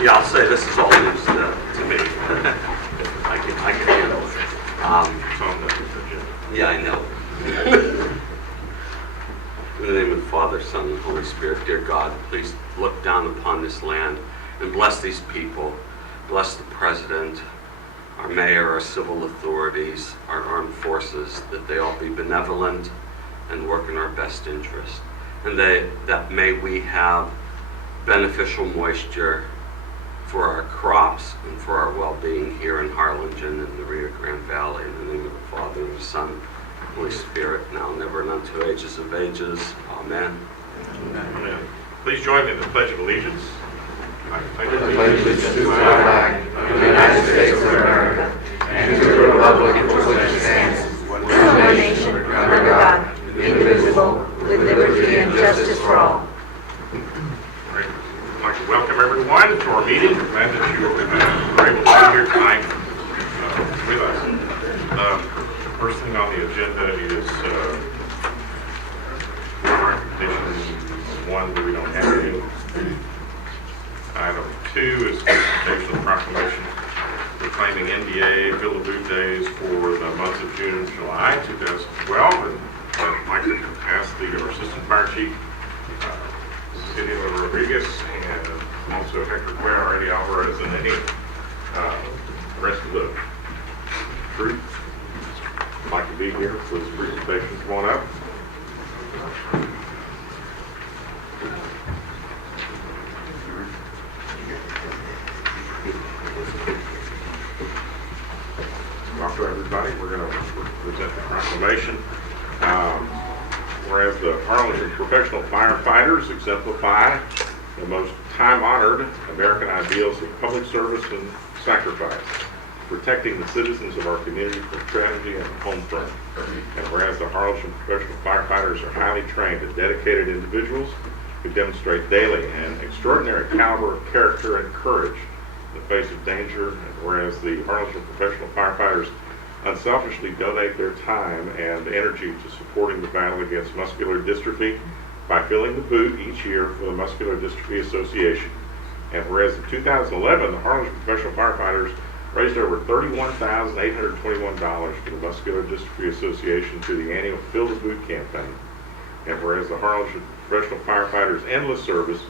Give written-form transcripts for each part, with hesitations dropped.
Yeah, I'll say this is all news to me. I can handle it. Yeah, I know. In the name of the Father, Son, and Holy Spirit, dear God, please look down upon this land and bless these people. Bless the President, our mayor, our civil authorities, our armed forces, that they all be benevolent and work in our best interest. And that may we have beneficial moisture for our crops and for our well-being here in Harlingen and the Rio Grande Valley. In the name of the Father, and the Son, and the Holy Spirit, now and ever and unto ages of ages. Amen. Amen. Please join me in the Pledge of Allegiance. I pledge allegiance to the flag of the United States of America and to the republic for which it stands, one nation, under God, indivisible, with liberty and justice for all. I'd like to welcome everyone to our meeting. We're glad that you were able to be here tonight with us. First thing on the agenda is recognition. One, we don't have any. Item 2 is the presentation of the proclamation proclaiming NBA Fill the Boot Days for the months of June and July 2012. And I'd like to ask our Assistant Fire Chief, Silvio Rodriguez, and also Hector Cuellar, Eddie Alvarez, and any rest of the group would like to be here for this presentation. Come on up. Welcome everybody. We're going to present the proclamation. Whereas the Harlingen professional firefighters exemplify the most time-honored American ideals of public service and sacrifice, protecting the citizens of our community from tragedy and home front. And whereas the Harlingen professional firefighters are highly trained and dedicated individuals who demonstrate daily an extraordinary caliber of character and courage in the face of danger, and whereas the Harlingen professional firefighters unselfishly donate their time and energy to supporting the battle against muscular dystrophy by filling the boot each year for the Muscular Dystrophy Association. And whereas in 2011, the Harlingen professional firefighters raised over $31,821 for the Muscular Dystrophy Association through the annual Fill the Boot campaign. And whereas the Harlingen professional firefighters' endless service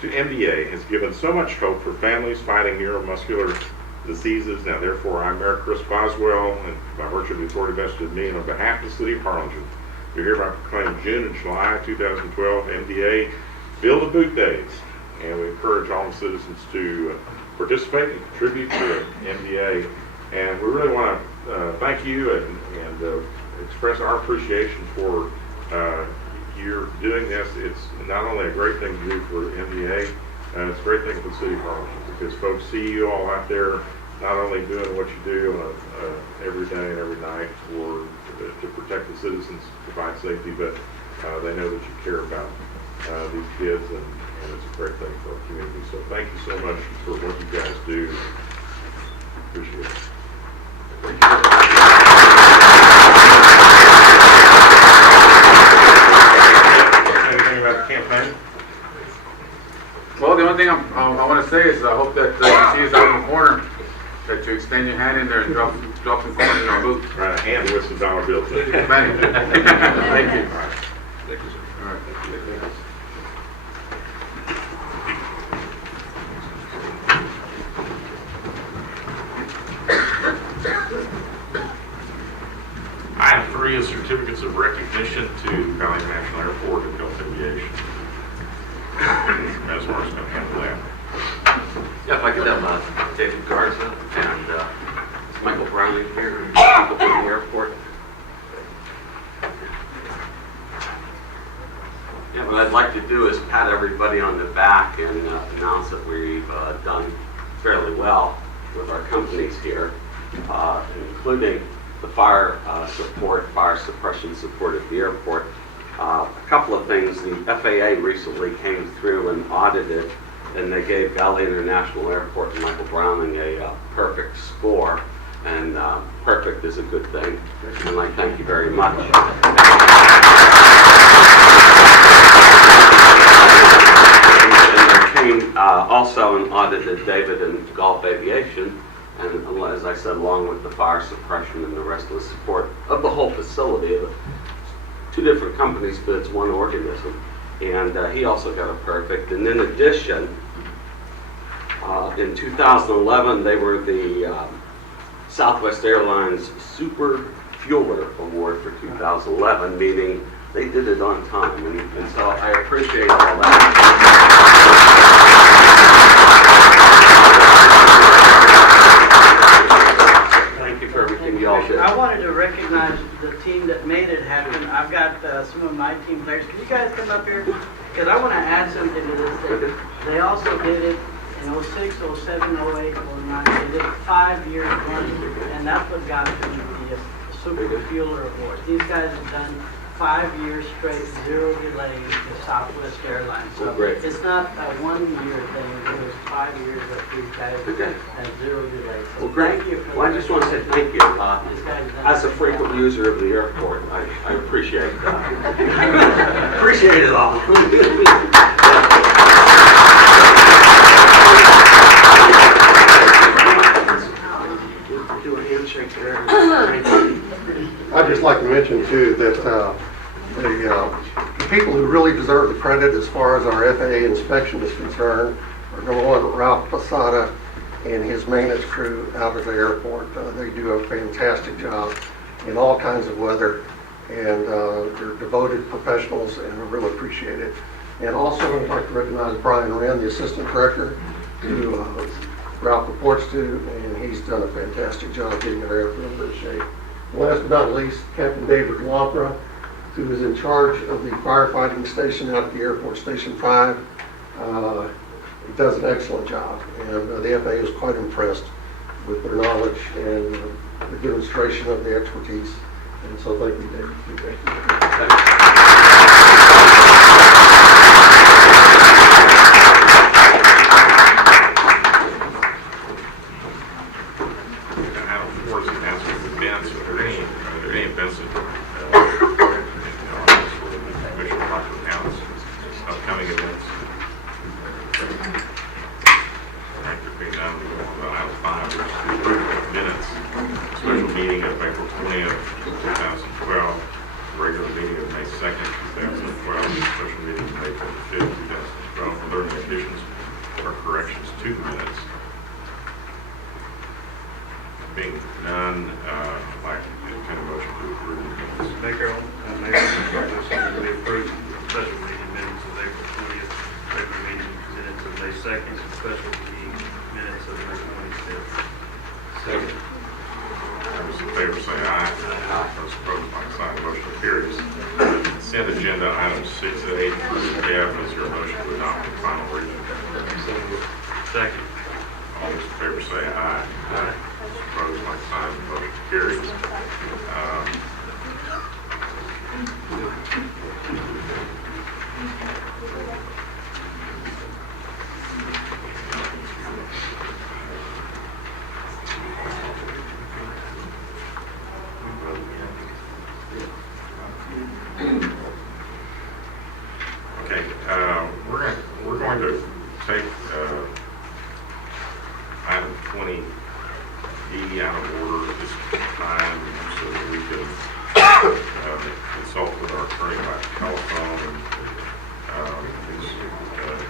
to MDA has given so much hope for families fighting neuromuscular diseases. Now, therefore, I, Mayor Chris Boswell, and by virtue of the authority vested in me, and on behalf of the City of Harlingen, we hereby proclaim June and July 2012 MDA Fill the Boot Days. And we encourage all the citizens to participate and contribute to MDA. And we really want to thank you and express our appreciation for you're doing this. It's not only a great thing to do for MDA, it's a great thing for the City of Harlingen, because folks see you all out there not only doing what you do every day and every night to protect the citizens, provide safety, but they know that you care about these kids, and it's a great thing for our community. So thank you so much for what you guys do. Appreciate it. Anything about the campaign? Well, the only thing I want to say is I hope that you see us out in the corner, that you extend your hand in there and drop some coins in our booth. Right, a hand with some dollar bills. Thank you. Thank you, sir. All right. Item 3 is certificates of recognition to Valley National Airport and Gulf Aviation. As far as going to handle that. Yeah, if I could have David Garza and Michael Browning here, people from the airport. Yeah, what I'd like to do is pat everybody on the back and announce that we've done fairly well with our companies here, including the fire suppression support at the airport. A couple of things. The FAA recently came through and audited, and they gave Valley International Airport and Michael Browning a perfect score, and perfect is a good thing, and I thank you very much. And there came also audited David and Gulf Aviation, and as I said, along with the fire suppression and the rest of the support of the whole facility. Two different companies, but it's one organism. And he also got a perfect. And in addition, in 2011, they were the Southwest Airlines Super Fueler Award for 2011, meaning they did it on time. And so I appreciate all that. Thank you for everything y'all did. I wanted to recognize the team that made it happen. I've got some of my team players. Can you guys come up here? Because I want to add something to this. They also did it in 06, 07, 08, 09. They did 5 years running, and that's what got them the Super Fueler Award. These guys have done 5 years straight, 0 delays to Southwest Airlines. So great. It's not a 1 year thing. It was 5 years that these guys had 0 delays. So Well, great. thank you for Well, I that. just want to say thank you. These guys have done As a great frequent job. user of the airport, I appreciate that. Appreciate it all. Do a handshake there. I'd just like to mention too that the people who really deserve the credit as far as our FAA inspection is concerned are number one, Ralph Posada and his maintenance crew out at the airport. They do a fantastic job in all kinds of weather, and they're devoted professionals, and we really appreciate it. And also I'd like to recognize Brian Wren, the assistant director, who Ralph reports to, and he's done a fantastic job getting our airfield in good shape. Last but not least, Captain David Lampra, who is in charge of the firefighting station out at the airport, Station 5. He does an excellent job, and the FAA is quite impressed with their knowledge and the demonstration of the expertise. And so thank you, David. Item 4 is announcement of events. Are there any events that Commissioner would like to announce? Upcoming events? All right, there being none, we'll go on to item 5, which is the approval of minutes. Special meeting of April 20th, 2012. Regular meeting of May 2nd, 2012. Special meeting of May 25th, 2012. Are there any additions or corrections to the minutes? Being none, I'd like to entertain a motion to approve the minutes. Make our own, make a motion that we approve the special meeting minutes of April 20th, regular meeting minutes of May 2nd, and special meeting minutes of May 25th. Second. Those in favor say aye. Those opposed, like sign. Motion carries. Consent agenda items 6 and 8 through F. Is there a motion to adopt the final reading? Second. All those in favor say aye. Aye. Those opposed, like sign. Motion carries. Okay, we're going to take item 20D out of order at this time so that we can consult with our attorney by telephone, and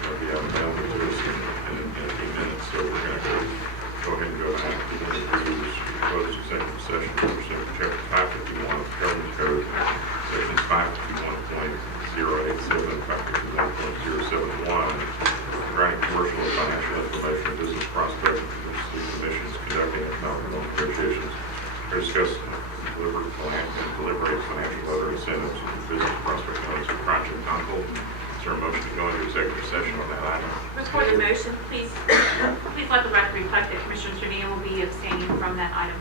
he'll be available to us in a few minutes. So we're going to go ahead and go to item 22, closed executive session pursuant to Chapter 551 of the Government Code, Sections 551.087 and 551.071, regarding commercial and financial information and business prospects for which the Commission is conducting economic negotiations to discuss deliberate financial other incentives and business prospect notice of project control. Is there a motion to go into executive session on that item? Before the motion, please let the record reflect that Commissioner Trevino will be abstaining from that item.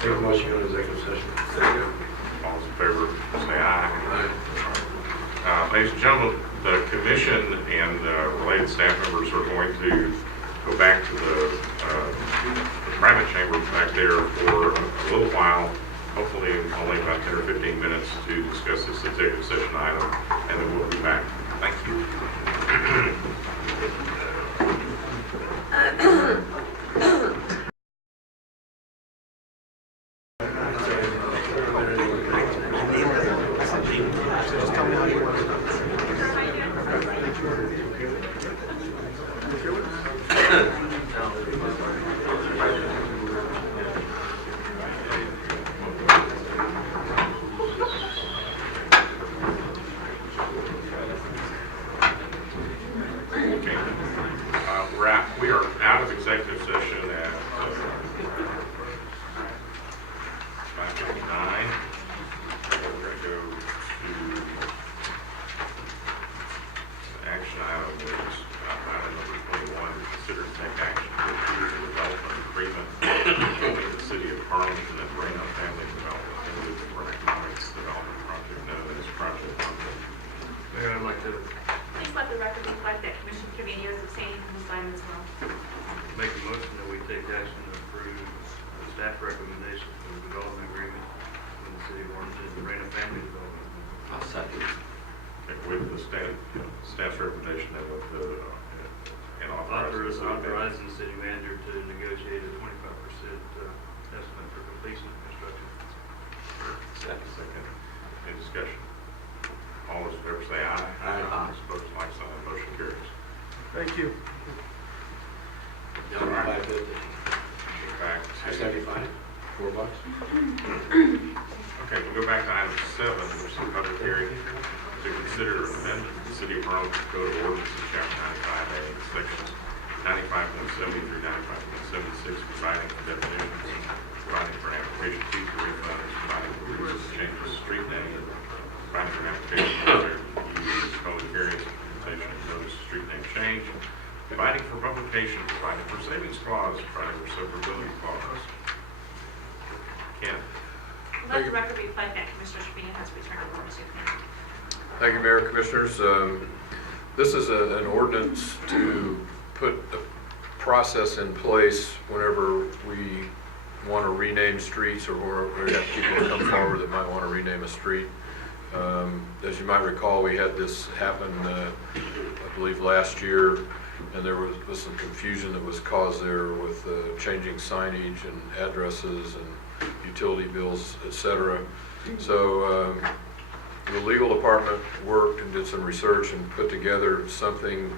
Take a motion to go to executive session. Second. All those in favor say aye. Ladies and gentlemen, the Commission and related staff members are going to go back to the private chambers back there for a little while, hopefully only about 10 or 15 minutes, to discuss this executive session item, and then we'll be back. Thank you. We are out of executive session at 5:59. We're going to go to the action item, which is item number 21, consider to take action to approve the development agreement between the city of Harlingen and Reno Family Development Limited for an economic development project known as Project Harlingen. Mayor, I'd like to Please let the record reflect that Commissioner Trevino is abstaining from this item as well. make a motion that we take action to approve the staff recommendation for the development agreement with the city of Harlingen and the Reno Family Development. I'll second. Okay, with the staff's recommendation and with the, and Authorizing the city manager to negotiate a 25% estimate for completion of construction. Second. Any discussion? All those in favor say aye. Aye. Opposed, like sign. Motion carries. Thank you. No, Back to. $75. $4. Okay, we'll go back to item 7, which is a public hearing to consider amendment to the City of Harlingen Code of Ordinances, Chapter 95A, Sections 95.70 through 95.76, providing for definitions, providing for an application fee for refunds, providing for reasons to change the street name, providing for an application for use, public hearings, implementation of notice of street name change, providing for publication, providing for savings clause, providing for severability clause. Ken? Let the record reflect that Commissioner Trevino has returned to the committee. Thank you, Mayor, Commissioners. This is an ordinance to put a process in place whenever we want to rename streets or where we have people come forward that might want to rename a street. As you might recall, we had this happen, I believe, last year, and there was some confusion that was caused there with changing signage and addresses and utility bills, etc. So the legal department worked and did some research and put together something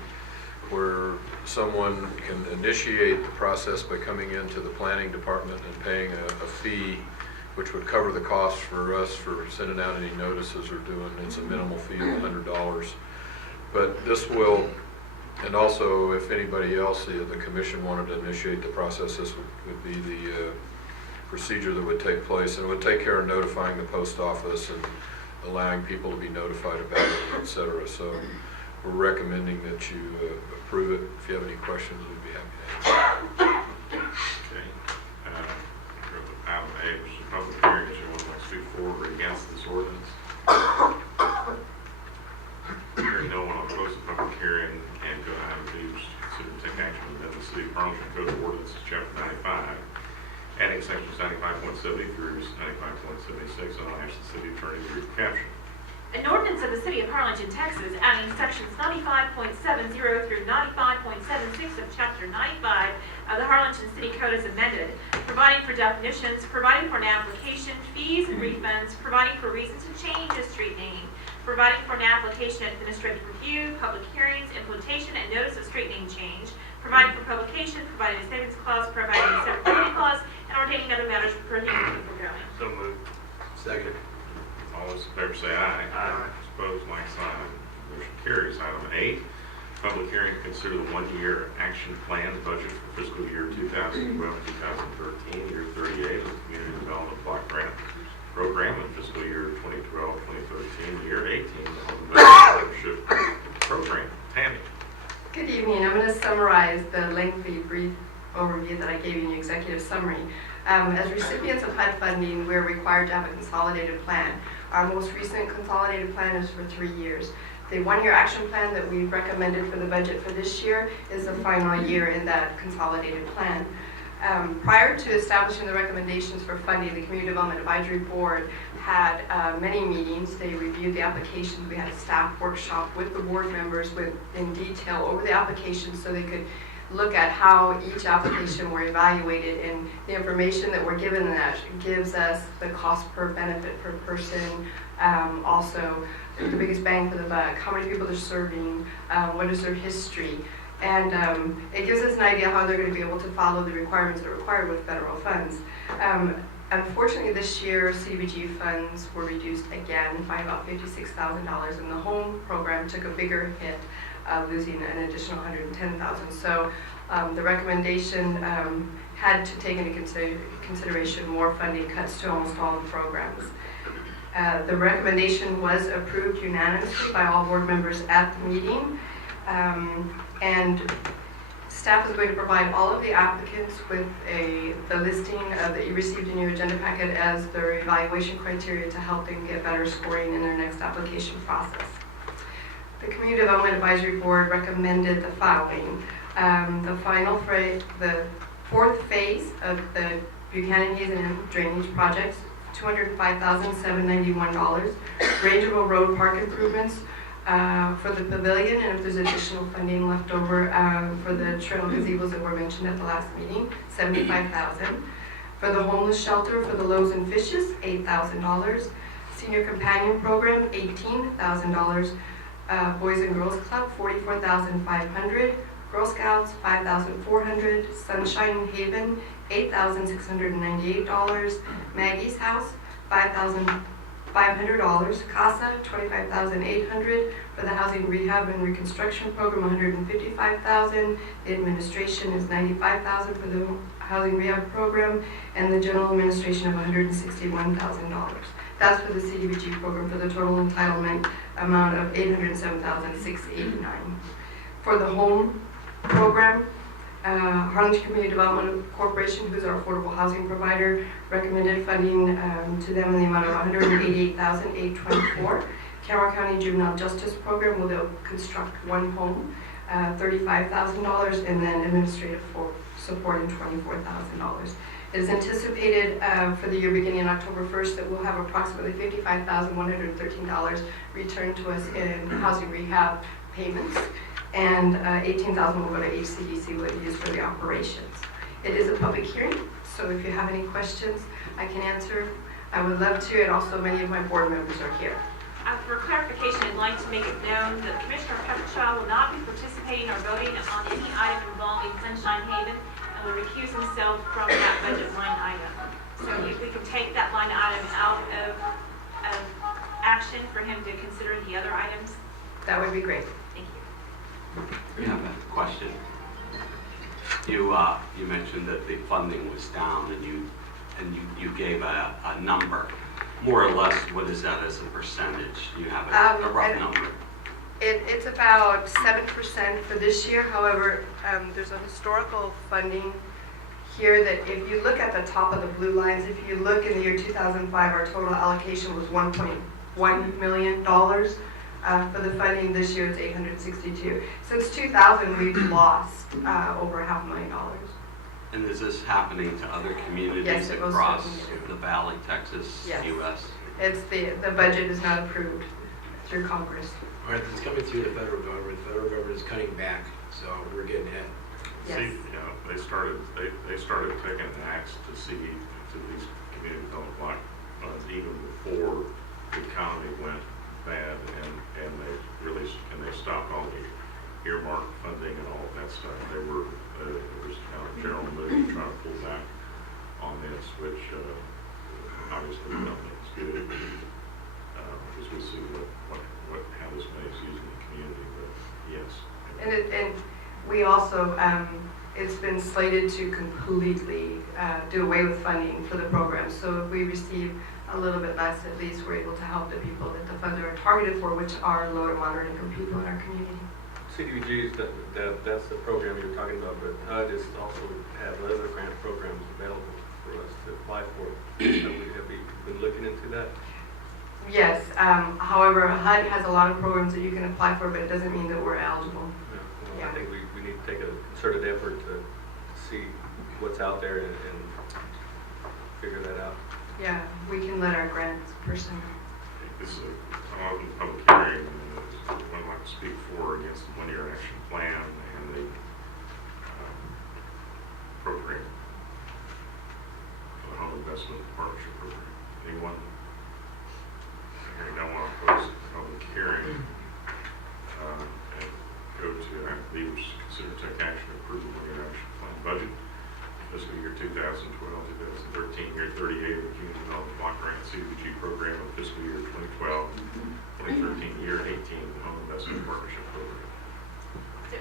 where someone can initiate the process by coming into the planning department and paying a fee, which would cover the cost for us for sending out any notices or doing, it's a minimal fee of $100. But this will, and also if anybody else, the commission wanted to initiate the process, this would be the procedure that would take place, and it would take care of notifying the post office and allowing people to be notified about it, etc. So we're recommending that you approve it. If you have any questions, we'd be happy to answer. Okay. Go to item A, which is a public hearing. Is anyone like to speak for or against this ordinance? Hearing no one, I'll close the public hearing and go to item B, which is consider to take action to amend the City of Harlingen Code of Ordinances, Chapter 95, adding sections 95.70 through 95.76, and I'll ask the city attorney to read the caption. An ordinance of the City of Harlingen, Texas, adding sections 95.70 through 95.76 of Chapter 95 of the Harlingen City Code as amended, providing for definitions, providing for an application, fees and refunds, providing for reasons to change a street name, providing for an application administrative review, public hearings, implementation, and notice of street name change, providing for publication, providing a savings clause, providing a severability clause, and ordaining other matters prohibiting the foregoing. So moved. Second. All those in favor say aye. Aye. Opposed, like sign. Motion carries. Item 8, public hearing to consider the one-year action plan budget for fiscal year 2012-2013, year 38 of the Community Development Block Grant Program, and fiscal year 2012-2013, year 18 of the Budget Partnership Program. Tammy. Good evening. I'm going to summarize the lengthy, brief overview that I gave you in the executive summary. As recipients of HUD funding, we're required to have a consolidated plan. Our most recent consolidated plan is for 3 years. The one-year action plan that we recommended for the budget for this year is the final year in that consolidated plan. Prior to establishing the recommendations for funding, the Community Development Advisory Board had many meetings. They reviewed the applications. We had a staff workshop with the board members in detail over the applications so they could look at how each application were evaluated, and the information that we're given that gives us the cost per benefit per person, also the biggest bang for the buck, how many people they're serving, what is their history. And it gives us an idea how they're going to be able to follow the requirements that are required with federal funds. Unfortunately, this year, CDBG funds were reduced again by about $56,000, and the home program took a bigger hit, losing an additional $110,000. So the recommendation had to take into consideration more funding cuts to almost all the programs. The recommendation was approved unanimously by all board members at the meeting. And staff is going to provide all of the applicants with the listing that you received in your agenda packet as their evaluation criteria to help them get better scoring in their next application process. The Community Development Advisory Board recommended the following. The fourth phase of the Buchanan Hazen drainage projects, $205,791. Rangeable Road Park improvements, for the pavilion, and if there's additional funding left over for the trail gazebos that were mentioned at the last meeting, $75,000. For the homeless shelter for the Loaves and Fishes, $8,000. Senior Companion Program, $18,000. Boys and Girls Club, $44,500. Girl Scouts, $5,400. Sunshine Haven, $8,698. Maggie's House, $5,500. CASA, $25,800. For the Housing Rehab and Reconstruction Program, $155,000. The administration is $95,000 for the Housing Rehab Program, and the General Administration of $161,000. That's for the CDBG program, for the total entitlement amount of $807,689. For the home program, Harlingen Community Development Corporation, who's our affordable housing provider, recommended funding to them in the amount of $188,824. Cameron County Juvenile Justice Program will construct one home, $35,000, and then administrative support in $24,000. It is anticipated for the year beginning on October 1st that we'll have approximately $55,113 returned to us in housing rehab payments, and $18,000 will go to HCDC, will be used for the operations. It is a public hearing, so if you have any questions, I can answer. I would love to, and also many of my board members are here. For clarification, I'd like to make it known that Commissioner Pepperchild will not be participating or voting on any item involving Sunshine Haven and will recuse himself from that budget line item. So if we could take that line item out of action for him to consider the other items. That would be great. Thank you. We have a question. You mentioned that the funding was down, and you gave a number. More or less, what is that as a percentage? You have a rough number. It's about 7% for this year. However, there's a historical funding here that if you look at the top of the blue lines, if you look in the year 2005, our total allocation was $1.1 million. For the funding this year, it's $862. Since 2000, we've lost over $500,000. And is this happening to other communities Yes, it most across certainly the Valley, Texas, Yes. U.S.? It's the budget is not approved through Congress. All right, it's coming through the federal government. The federal government is cutting back, so we're getting hit. Yes. See, they started taking an axe to these community development block funds even before the economy went bad, and they stopped all the earmark funding and all of that stuff. There was kind of a general move to try to pull back on this, which obviously we don't think is good, because we see how this money is used in the community. But yes. And we also, it's been slated to completely do away with funding for the program. So if we receive a little bit less, at least we're able to help the people that the funds are targeted for, which are low to moderate income people in our community. CDBGs, that's the program you're talking about, but HUD is also have other grant programs available for us to apply for. Have we been looking into that? Yes, however, HUD has a lot of programs that you can apply for, but it doesn't mean that we're eligible. No, well, Yeah. I think we need to take a concerted effort to see what's out there and figure that out. Yeah, we can let our grants person know. This is a public hearing, and one might speak for or against the one-year action plan and the program, the home investment partnership program. Anyone? Hearing no one, close the public hearing. And go to leaders consider take action to approve the one-year action plan budget fiscal year 2012-2013, year 38 of the Community Development Block Grant CDBG program of fiscal year 2012-2013, year 18 of the Home Investment Partnership Program. So,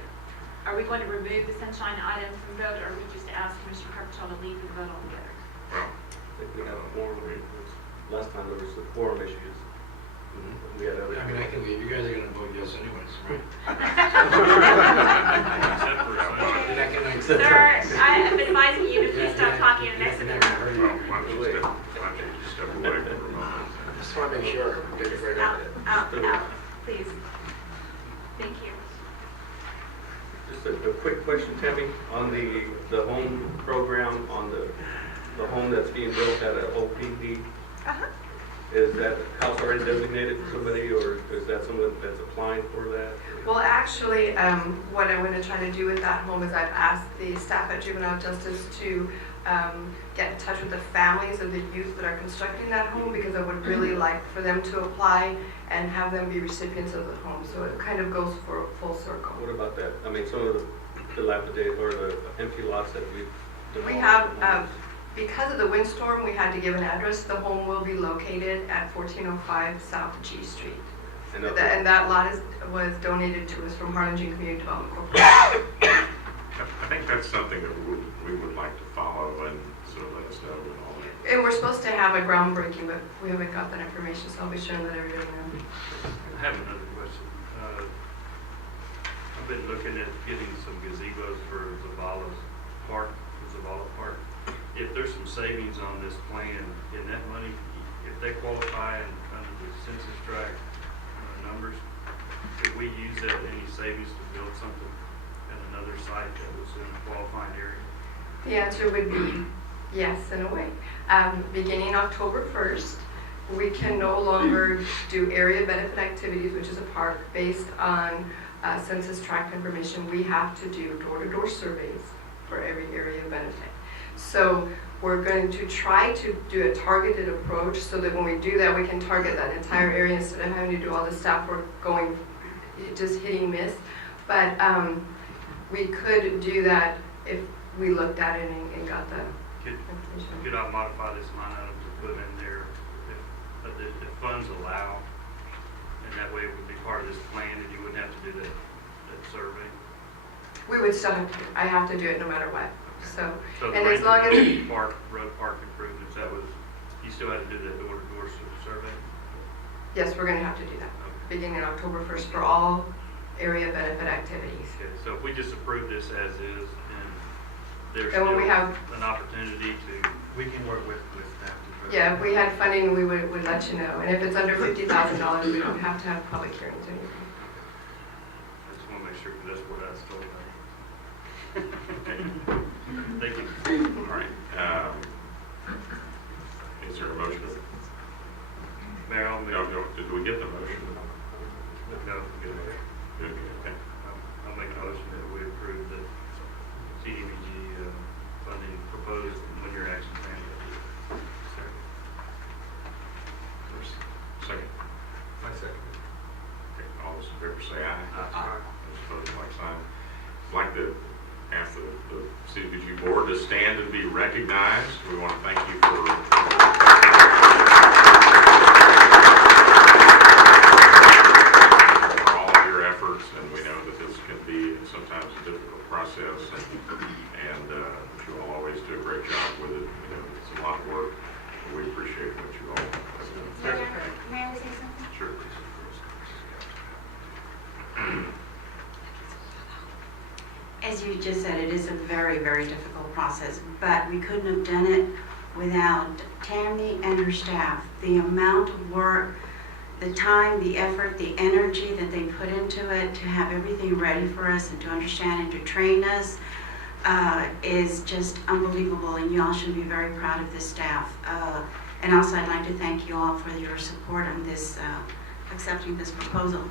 are we going to remove the sunshine item from vote, or are we just ask Commissioner Carpenter to leave the vote altogether? Well, I think we have a quorum. Last time there was the quorum issues. We had other. I mean, I can leave. You guys are gonna vote yes anyways, right? Sir, I have been advising you to please stop talking in Mexican. well, why don't you step away for a moment? Just wanna make sure. Get it right Out, please. Thank you. Just a quick question, Tammy, on the home program, on the home that's being built at an OPD. Uh-huh. Is that house already designated to somebody, or is that someone that's applying for that? Well, actually, what I'm going to try to do with that home is I've asked the staff at Juvenile Justice to get in touch with the families of the youth that are constructing that home, because I would really like for them to apply and have them be recipients of the home. So it kind of goes for a full circle. What about that? I mean, some of the dilapidated or the empty lots that we've We have, because of the windstorm, we had to give an address. The home will be located at 1405 South G Street. And And that lot was donated to us from Harlingen Community Development Corporation. I think that's something that we would like to follow, and so let us know and all that. And we're supposed to have a groundbreaking, but we haven't got that information, so I'll be sure and let everybody know. I have another question. I've been looking at getting some gazebos for Zavala Park. If there's some savings on this plan, in that money, if they qualify under the census tract numbers, could we use that, any savings to build something at another site that was in a qualifying area? The answer would be yes, in a way. Beginning October 1st, we can no longer do area benefit activities, which is a park, based on census tract information. We have to do door-to-door surveys for every area benefit. So we're going to try to do a targeted approach so that when we do that, we can target that entire area instead of having to do all the staff work going, just hitting miss. But we could do that if we looked at it and got the information. Could I modify this line item to put in there if funds allow, and that way it would be part of this plan and you wouldn't have to do that survey? We would still have to, I have to do it no matter what. So the and as long as road park improvements, you still have to do that door-to-door survey? yes, we're going to have to do that beginning October 1st for all area benefit activities. Okay, so if we just approve this as is, and there's And when we still have- an opportunity to, we can work with staff to. Yeah, if we had funding, we would let you know. And if it's under $50,000, we don't have to have public hearings or anything. I just want to make sure, because that's what I was told. Thank you. All right. Is there a motion? Mayor, I'll make, No, did we get the motion? no, Good. Okay. I'll make a motion that we approve the CDBG funding proposed one-year action plan. Second. My second. Okay, all those in favor say aye. Aye. Those opposed, like sign. I'd like to ask the CDBG board to stand and be recognized. We want to thank you for all of your efforts, and we know that this can be sometimes a difficult process, and you all always do a great job with it. You know, it's a lot of work, and we appreciate what you all have done. May I say something? Sure, please. As you just said, it is a very, very difficult process, but we couldn't have done it without Tammy and her staff. The amount of work, the time, the effort, the energy that they put into it to have everything ready for us and to understand and to train us. is just unbelievable, and you all should be very proud of this staff. And also, I'd like to thank you all for your support on this, accepting this proposal.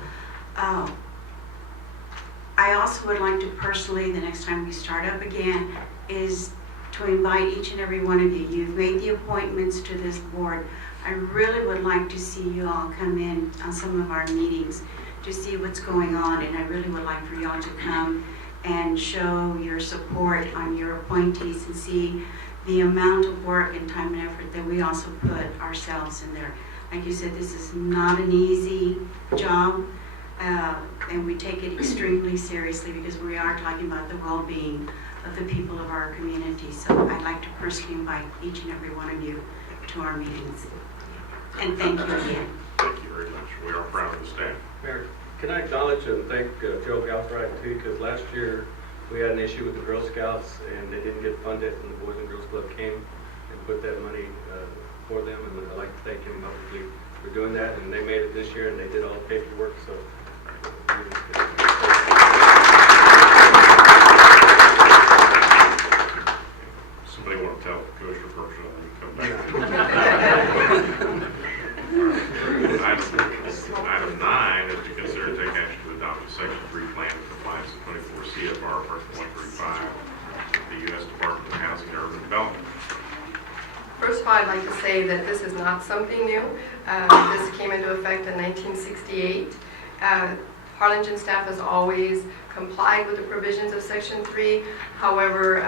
I also would like to personally, the next time we start up again, is to invite each and every one of you. You've made the appointments to this board. I really would like to see you all come in on some of our meetings to see what's going on, and I really would like for y'all to come and show your support on your appointees and see the amount of work and time and effort that we also put ourselves in there. Like you said, this is not an easy job, and we take it extremely seriously because we are talking about the well-being of the people of our community. So I'd like to personally invite each and every one of you to our meetings. And thank you again. Thank you very much. We are proud of the staff. Mayor, can I acknowledge and thank Joe Galbraith too, because last year we had an issue with the Girl Scouts and they didn't get funded, and the Boys and Girls Club came and put that money for them, and I'd like to thank him publicly for doing that, and they made it this year and they did all the paperwork, so. Somebody want to tell Commissioner Person and come back. Item 9 is to consider and take action to adopt a Section 3 plan in compliance with 24 CFR Part 135 of the U.S. Department of Housing and Urban Development. First of all, I'd like to say that this is not something new. This came into effect in 1968. Harlingen staff has always complied with the provisions of Section 3. However,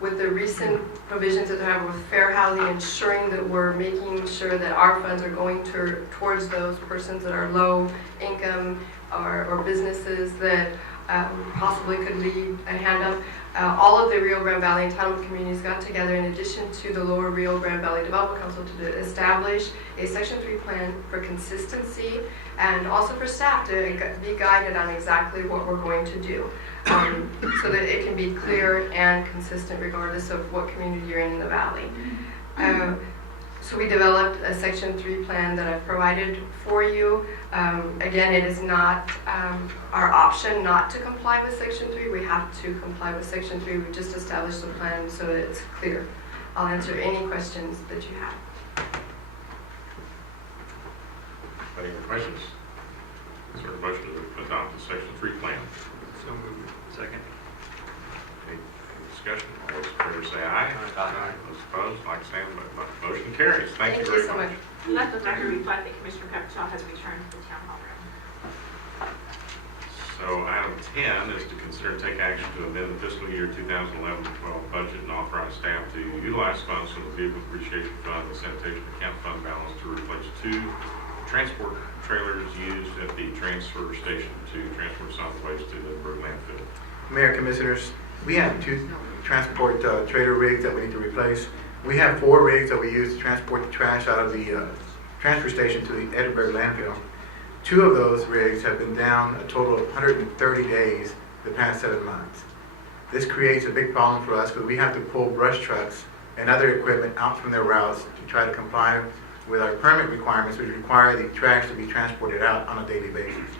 with the recent provisions that have with fair housing, ensuring that we're making sure that our funds are going towards those persons that are low income or businesses that possibly could need a hand up. All of the Rio Grande Valley entitlement communities got together in addition to the Lower Rio Grande Valley Development Council to establish a Section 3 plan for consistency and also for staff to be guided on exactly what we're going to do, so that it can be clear and consistent regardless of what community you're in the valley. So we developed a Section 3 plan that I've provided for you. Again, it is not our option not to comply with Section 3. We have to comply with Section 3. We just established the plan so that it's clear. I'll answer any questions that you have. Any more questions? Is there a motion to adopt the Section 3 plan? So moved. Second. Any discussion? All those in favor say aye. Aye. Those opposed, like saying, motion carries. Thank you very so much. Let the record reflect that Commissioner Peppersaw has returned to the town hall room. So item 10 is to consider and take action to amend the fiscal year 2011-12 budget and authorize staff to utilize funds from the Vehicle Depreciation Fund and Sanitation Account Fund balance to replace 2 transport trailers used at the transfer station to transport solid waste to the Brook landfill. Mayor, Commissioners, we have 2 transport trailer rigs that we need to replace. We have 4 rigs that we use to transport the trash out of the transfer station to the Edinburgh landfill. 2 of those rigs have been down a total of 130 days the past 7 months. This creates a big problem for us because we have to pull brush trucks and other equipment out from their routes to try to comply with our permit requirements, which require the trash to be transported out on a daily basis.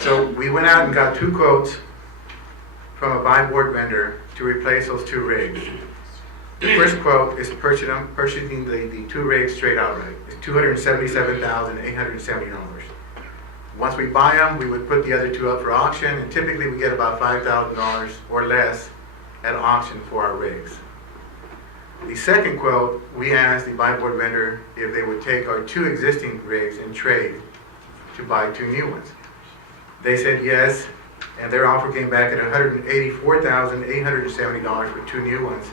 So we went out and got 2 quotes from a buy-board vendor to replace those 2 rigs. The first quote is purchasing the 2 rigs straight outright. It's $277,870. Once we buy them, we would put the other 2 up for auction, and typically we get about $5,000 or less at auction for our rigs. The second quote, we asked the buy-board vendor if they would take our 2 existing rigs and trade to buy 2 new ones. They said yes, and their offer came back at $184,870 for 2 new ones,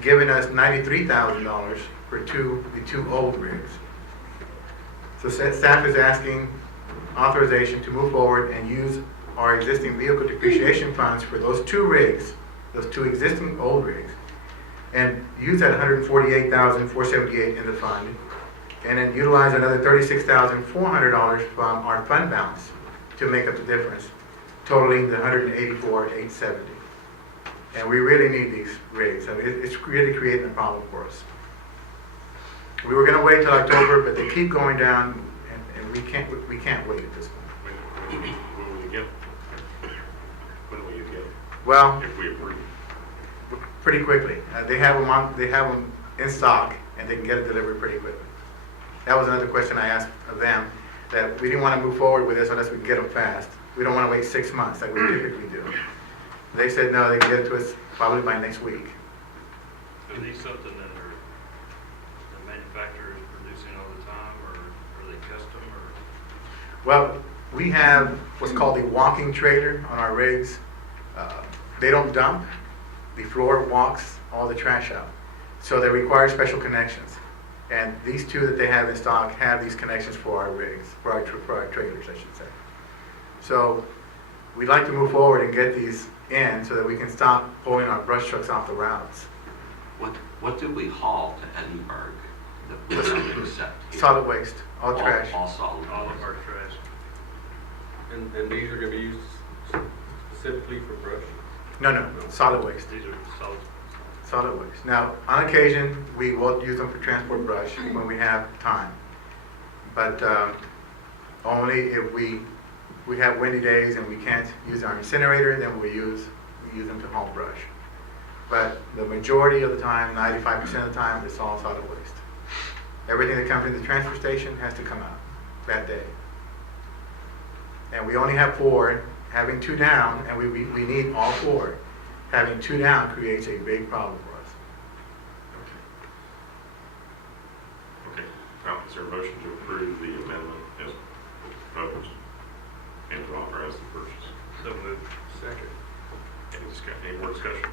giving us $93,000 for the 2 old rigs. So staff is asking authorization to move forward and use our existing vehicle depreciation funds for those 2 rigs, those 2 existing old rigs, and use that $148,478 in the fund, and then utilize another $36,400 from our fund balance to make up the difference, totaling the $184,870. And we really need these rigs. I mean, it's really creating a problem for us. We were going to wait till October, but they keep going down, and we can't wait at this point. When will you get them? When will you get them? Well, If we approve. pretty quickly. They have them in stock, and they can get it delivered pretty quickly. That was another question I asked of them, that we didn't want to move forward with this unless we can get them fast. We don't want to wait 6 months like we typically do. They said no, they can get it to us probably by next week. Are these something that the manufacturer is producing all the time, or are they custom, or? Well, we have what's called a walking trailer on our rigs. They don't dump. The floor walks all the trash out. So they require special connections. And these two that they have in stock have these connections for our rigs, for our trailers, I should say. So we'd like to move forward and get these in so that we can stop pulling our brush trucks off the routes. What do we haul to Edinburgh that we don't accept here? Solid waste, all trash. All solid All waste. of our trash. And these are gonna be used specifically for brush? No, solid waste. These are solid. Solid waste. Now, on occasion, we will use them for transport brush when we have time. But only if we have windy days and we can't use our incinerator, then we use them to haul brush. But the majority of the time, 95% of the time, it's all solid waste. Everything that comes in the transfer station has to come out that day. And we only have 4, having 2 down, and we need all 4. Having 2 down creates a big problem for us. Okay, now, is there a motion to approve the amendment as proposed and to authorize the purchase? So moved. Second. Any more discussion?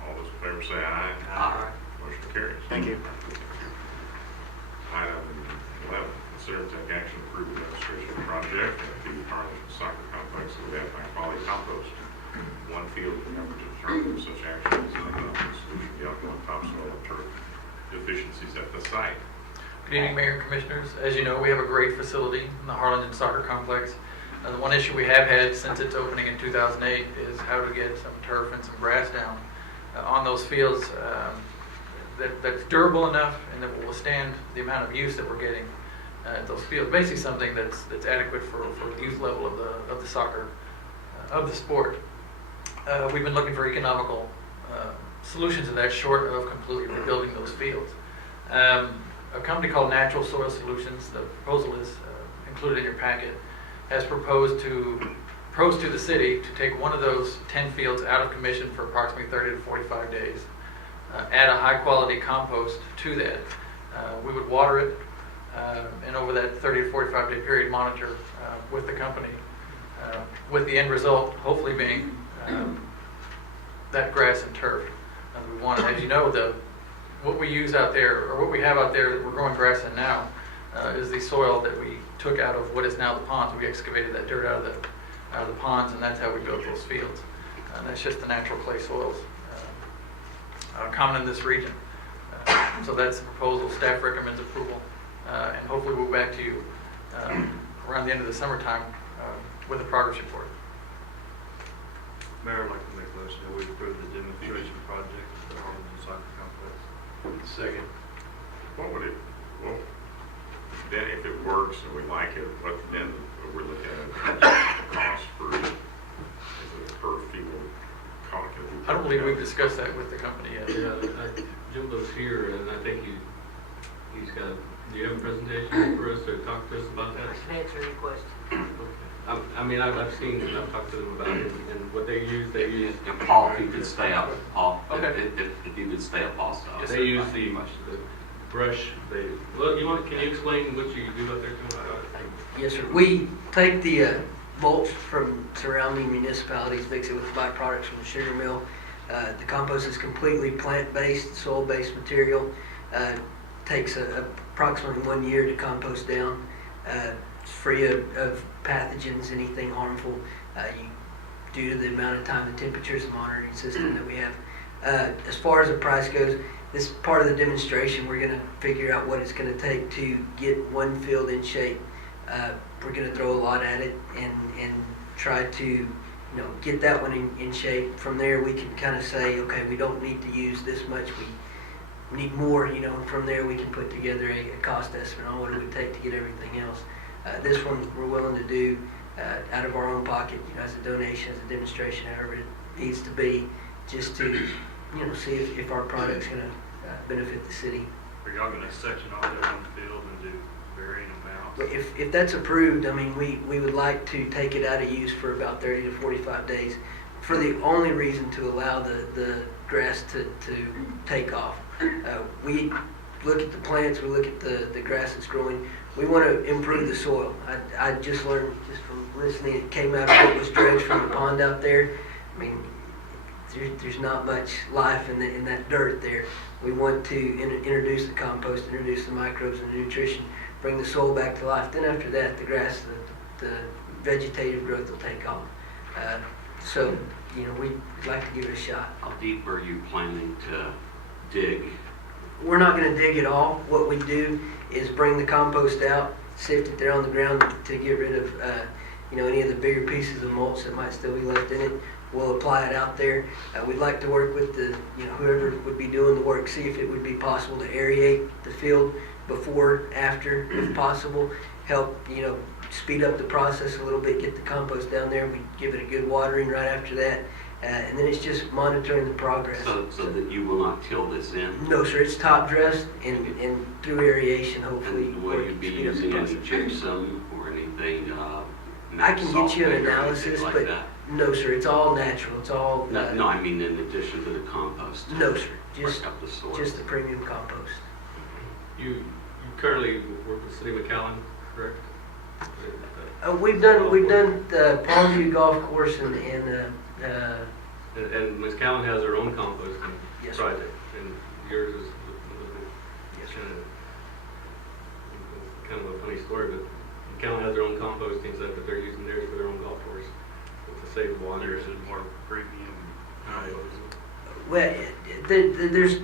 All those in favor say aye. Aye. Motion carries. Thank you. Item 11, consider to take action to approve the demonstration project at the Harlingen Soccer Complex of the high-quality compost. One field will never determine if such action is not enough to solution the ongoing topsoil and turf deficiencies at the site. Good evening, Mayor and Commissioners. As you know, we have a great facility in the Harlingen Soccer Complex. The one issue we have had since its opening in 2008 is how to get some turf and some grass down on those fields that's durable enough and that will withstand the amount of use that we're getting at those fields. Basically, something that's adequate for the youth level of the soccer of the sport. We've been looking for economical solutions to that, short of completely rebuilding those fields. A company called Natural Soil Solutions, the proposal is included in your packet, has proposed to the city to take one of those 10 fields out of commission for approximately 30 to 45 days, add a high quality compost to that. We would water it, and over that 30 to 45 day period monitor with the company, with the end result hopefully being that grass and turf we want. As you know, what we use out there, or what we have out there that we're growing grass in now, is the soil that we took out of what is now the ponds. We excavated that dirt out of the ponds, and that's how we built those fields. And that's just the natural clay soils common in this region. So that's the proposal. Staff recommends approval, and hopefully we'll be back to you around the end of the summertime with a progress report. Mayor, I'd like to make a motion that we approve the demonstration project at the Harlingen Soccer Complex. Second. What would it, well, then if it works and we like it, what then we're looking at the cost for, is it per field? I don't believe we've discussed that with the company yet. Yeah, Jimbo's here, and I think he's got, do you have a presentation for us or talk to us about that? I can answer any questions. I mean, I've talked to them about it, and what they use. And Paul, if you could stay up, Paul, Okay. if you could stay up also. They use the brush. Can you explain what you do out there? Yes, sir. We take the mulch from surrounding municipalities, mix it with byproducts from the sugar mill. The compost is completely plant-based, soil-based material. Takes approximately 1 year to compost down. It's free of pathogens, anything harmful. Due to the amount of time and temperatures, the monitoring system that we have. As far as the price goes, this part of the demonstration, we're going to figure out what it's going to take to get one field in shape. We're going to throw a lot at it and try to get that one in shape. From there, we can kind of say, okay, we don't need to use this much. We need more, and from there we can put together a cost estimate on what it would take to get everything else. This one we're willing to do out of our own pocket, as a donation, as a demonstration, however it needs to be, just to see if our product's gonna benefit the city. Are y'all gonna section off that one field and do varying amounts? But if that's approved, I mean, we would like to take it out of use for about 30 to 45 days for the only reason to allow the grass to take off. We look at the plants, we look at the grass that's growing. We want to improve the soil. I just learned just from listening, it came out of what was dredged from the pond out there. I mean, there's not much life in that dirt there. We want to introduce the compost, introduce the microbes and the nutrition, bring the soil back to life. Then after that, the grass, the vegetative growth will take off. So, we'd like to give it a shot. How deep are you planning to dig? We're not going to dig at all. What we do is bring the compost out, sift it there on the ground to get rid of, any of the bigger pieces of mulch that might still be left in it. We'll apply it out there. We'd like to work with whoever would be doing the work, see if it would be possible to aerate the field before, after, if possible. Help, speed up the process a little bit, get the compost down there. We give it a good watering right after that. And then it's just monitoring the progress. So that you will not till this in? No, sir. It's top dressed and through aeration, hopefully. And will you be using any gypsum or anything? I can get you an sulfate or analysis, anything like but that? no, sir. It's all natural. It's all. No, I mean in addition to the compost. No, sir. Break up the soil. Just the premium compost. You currently work with City of McAllen, correct? We've done the Pondview Golf Course and And McAllen has their own composting Yes, sir. project, and yours is Yes, kind of a funny story, but McAllen has their own composting set, but they're using theirs for their own golf course to save water. Yours is more premium compost. Well, there's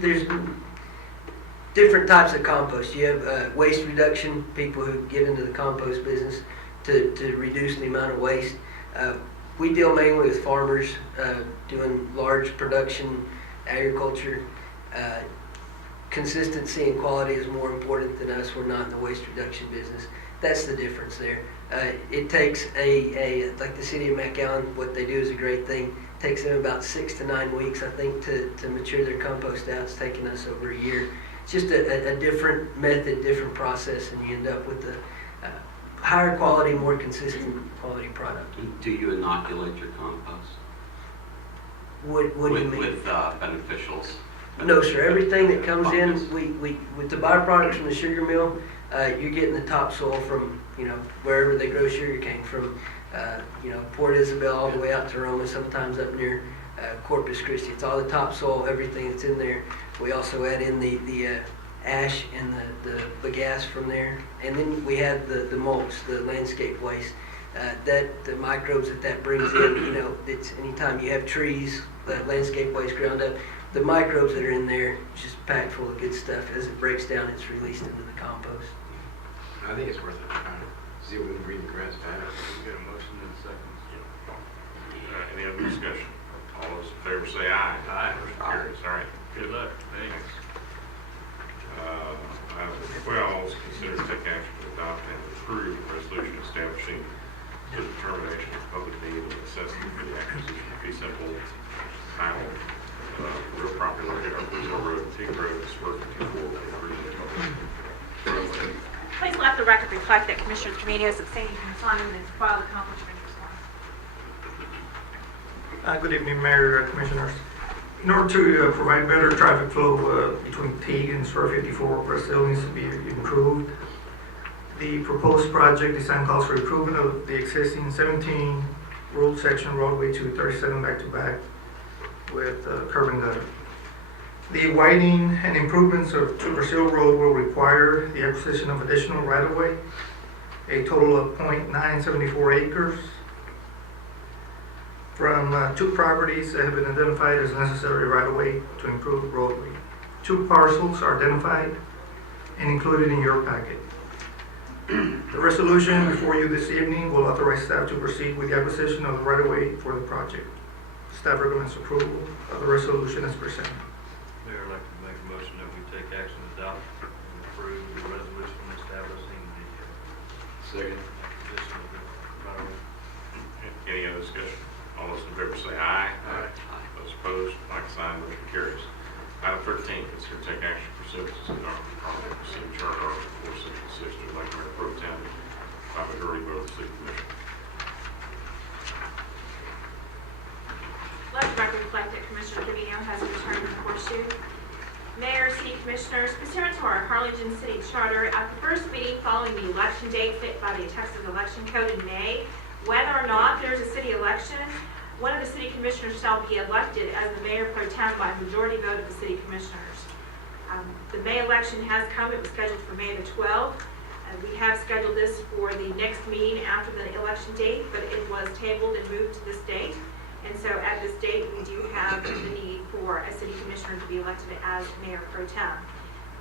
different types of compost. You have waste reduction, people who get into the compost business to reduce the amount of waste. We deal mainly with farmers doing large production agriculture. Consistency and quality is more important than us. We're not in the waste reduction business. That's the difference there. It takes like the city of McAllen, what they do is a great thing. It takes them about 6 to 9 weeks, I think, to mature their compost out. It's taken us over a year. It's just a different method, different process, and you end up with a higher quality, more consistent quality product. Do you inoculate your compost? What do you mean? With beneficials? No, sir. Everything that comes in, we with the byproducts from the sugar mill, you're getting the topsoil from wherever they grow sugar cane from, Port Isabel all the way out to Roma, sometimes up near Corpus Christi. It's all the topsoil, everything that's in there. We also add in the ash and the bagasse from there, and then we have the mulch, the landscape waste. The microbes that brings in, it's anytime you have trees, landscape waste ground up, the microbes that are in there just packed full of good stuff. As it breaks down, it's released into the compost. I think it's worth it. See if we can breathe the grass back. We got a motion in a second. Any other discussion? All those in favor say aye. Aye. Motion carries. All right. Good luck. Thanks. Item 12 is consider to take action to adopt and approve a resolution establishing the determination of public need and necessity for the acquisition of fee simple title real property located on Brazil Road and Teague Road, Spur 54, for approval of public. Please let the record reflect that Commissioner Trevino is abstaining from signing and filed a conflict of interest form. Good evening, Mayor, Commissioners. In order to provide better traffic flow between Teague and Spur 54, Brazil needs to be improved. The proposed project design calls for improvement of the existing 17 road section roadway to 37 back-to-back with curb and gutter. The widening and improvements to Brazil Road will require the acquisition of additional right-of-way, a total of 0.974 acres from 2 properties that have been identified as necessary right-of-way to improve the roadway. 2 parcels are identified and included in your packet. The resolution before you this evening will authorize staff to proceed with the acquisition of the right-of-way for the project. Staff recommends approval of the resolution as presented. Mayor, I'd like to make a motion that we take action to adopt and approve the resolution establishing the Second. acquisition of the right-of-way. Any other discussion? All those in favor say aye. Aye. Those Opposed, like sign, motion carries. Item 13, consider take action pursuant to Harlingen City Charter Article 466 to elect Mayor Pro Tem by majority vote of the City Commission. Let the record reflect that Commissioner Trevino has returned from horseshoe. Mayor, City Commissioners, pursuant to our Harlingen City Charter, at the first meeting following the election date fit by the Texas Election Code in May, whether or not there is a city election, one of the city commissioners shall be elected as the mayor pro tem by majority vote of the city commissioners. The May election has come. It was scheduled for May the 12th. We have scheduled this for the next meeting after the election date, but it was tabled and moved to this date. And so at this date, we do have the need for a city commissioner to be elected as mayor pro tem.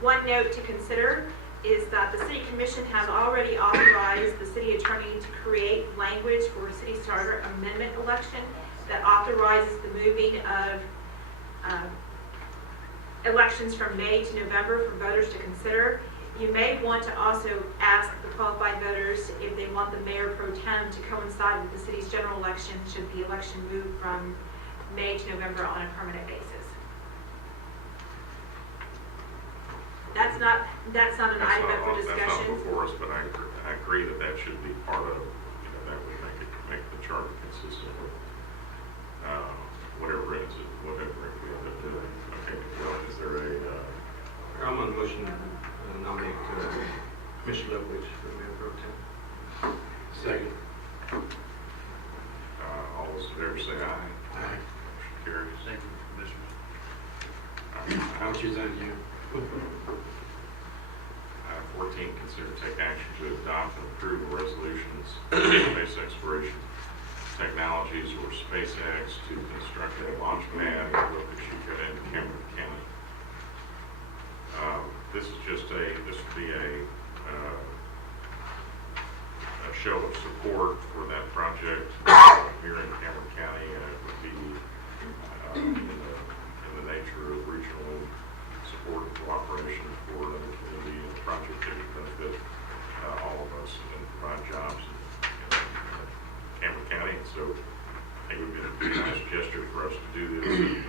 One note to consider is that the city commission has already authorized the city attorney to create language for a city charter amendment election that authorizes the moving of elections from May to November for voters to consider. You may want to also ask the qualified voters if they want the mayor pro tem to coincide with the city's general election should the election move from May to November on a permanent basis. That's not an item up for discussion. That's not before us, but I agree that that should be part of, that would make the charter consistent with whatever we end up doing. Okay, well, is there a, I'm on the motion to nominate Commissioner Lovewich for Mayor Pro Tem. Second. all those in favor say aye. Aye. Motion carries. Thank you, Commissioners. I'll choose on you. Item 14, consider to take action to adopt and approve resolutions, space exploration technologies or SpaceX to construct a launch pad in Boca Chica and Cameron County. This would be a show of support for that project here in Cameron County, and it would be in the nature of regional support and cooperation for the community and the project that would benefit all of us and provide jobs in Cameron County. And so I think it would be a nice gesture for us to do this and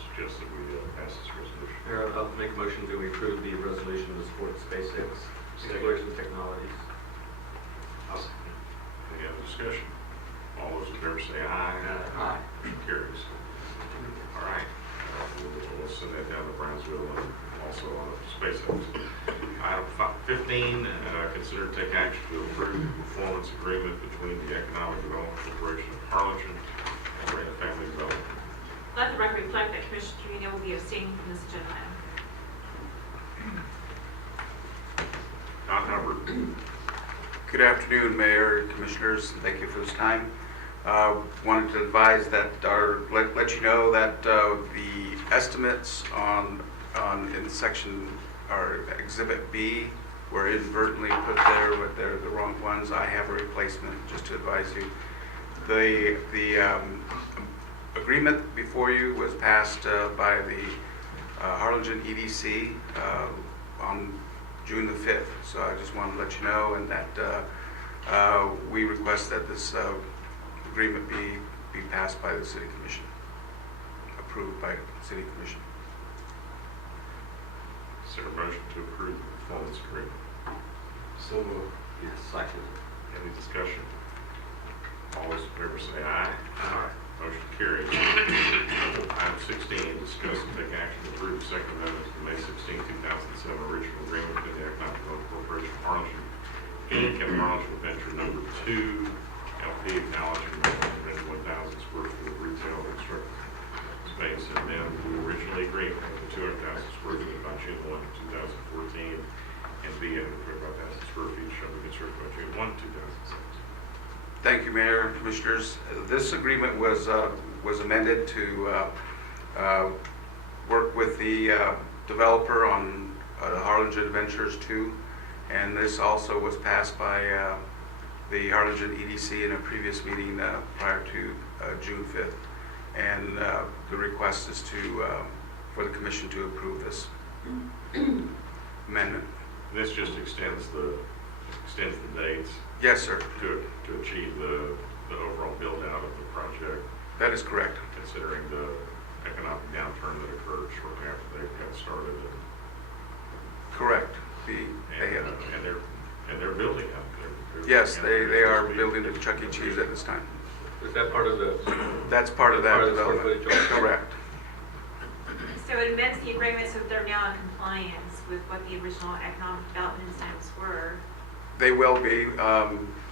suggest that we pass this resolution. Mayor, I'll make a motion to approve the resolution to support SpaceX exploration technologies. Any other discussion? All those in favor say aye. Aye. Motion carries. All right. We'll send that down to Brownsville and also on SpaceX. Item 15, consider to take action to approve the performance agreement between the Economic Development Corporation of Harlingen and Random Family Development. Let the record reflect that Commissioner Trevino will be abstaining from this agenda item. Don Hubbard. Good afternoon, Mayor, Commissioners. Thank you for this time. Wanted to advise that, let you know that the estimates in section or Exhibit B were inadvertently put there, but they're the wrong ones. I have a replacement, just to advise you. The agreement before you was passed by the Harlingen EDC on June the 5th. So I just wanted to let you know, and that we request that this agreement be passed by the City Commission, approved by the City Commission. Is there a motion to approve the performance agreement? So moved. Yes, second. Any discussion? All those in favor say aye. Aye. Motion carries. Item 16, discuss and take action to approve the second amendment to the May 16, 2007 original agreement between the Economic Development Corporation of Harlingen Inc. and Harlingen Venture Number 2 LP, acknowledging the 1,000 square foot of retail construction space and then the originally agreement for 200,000 square feet by June 1, 2014, and B, 25,000 square feet shall be constructed by June 1, 2017. Thank you, Mayor, Commissioners. This agreement was amended to work with the developer on Harlingen Ventures 2, and this also was passed by the Harlingen EDC in a previous meeting prior to June 5th. And the request is for the Commission to approve this amendment. And this just extends the dates. Yes, sir. To achieve the the overall build-out of the project, That is correct. considering the economic downturn that occurred shortly after they got started. Correct. And they're building up. Yes, they are building the Chuck E. Cheese at this time. Is that part of the? That's part of that Part of the square development. footage also? Correct. So it amends the agreement so that they're now in compliance with what the original economic development incentives were. They will be.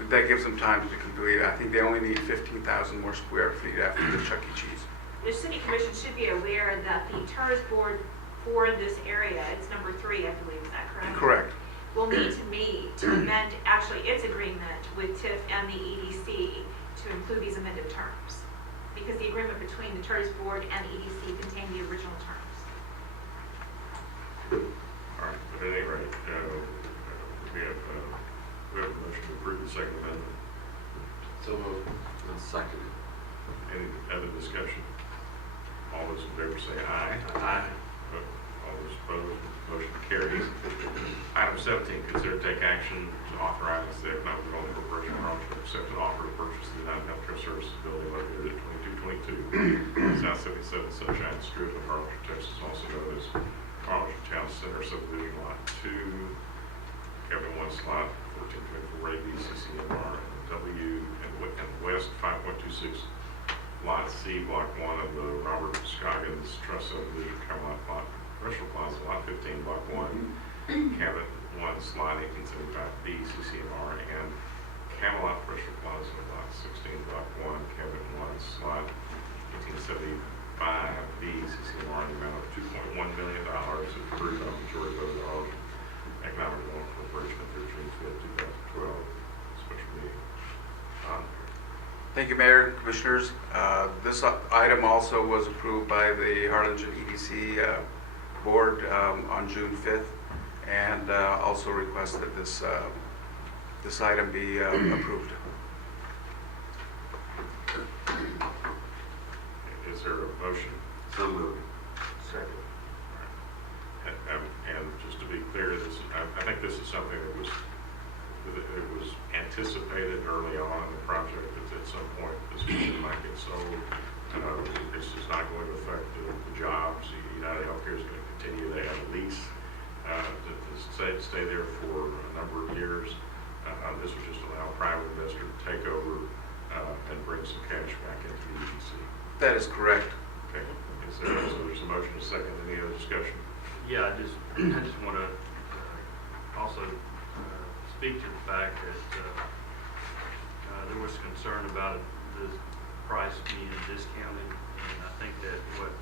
That gives them time to complete. I think they only need 15,000 more square feet after the Chuck E. Cheese. The city commission should be aware that the tourist board for this area, it's number 3, I believe, is that correct? Correct. Will need to meet to amend actually its agreement with TIF and the EDC to include these amended terms. Because the agreement between the tourist board and the EDC contained the original terms. All right, but at any rate, we have a motion to approve the second amendment. So moved. I'll second it. Any other discussion? All those in favor say aye. Aye. All those opposed, motion carries. Item 17, consider take action to authorize the Economic Development Corporation of Harlingen to accept an offer to purchase the United Healthcare Services building located at 2222 South 77 Sunshine Street in Harlingen, Texas, also known as Harlingen Town Center Subdivision Lot 2, Cabin 1 Slot 1424 A, B, CCMR, W, and West 5.26 Lot C, Block 1 of the Robert Scoggins Trust Subdivision, Camelot Lot, Restaurant Plaza, Lot 15, Block 1, Cabin 1, Slot 1875B, CCMR, and Camelot Restaurant Plaza, Lot 16, Block 1, Cabin 1, Slot 1875B, CCMR, in the amount of $2.1 million, approved by majority vote of the Harlingen Economic Development Corporation of 13/5/2012, special meeting. Thank you, Mayor, Commissioners. This item also was approved by the Harlingen EDC Board on June 5th, and also request that this item be approved. Is there a motion? So moved. Second. And just to be clear, I think this is something that was anticipated early on in the project, that at some point this building might get sold. This is not going to affect the jobs. United Healthcare is going to continue. They have a lease to stay there for a number of years. This would just allow a private investor to take over and bring some cash back into the EDC. That is correct. Okay. So there's a motion to second. Any other discussion? Yeah, I just want to also speak to the fact that there was concern about the price being discounted, and I think that what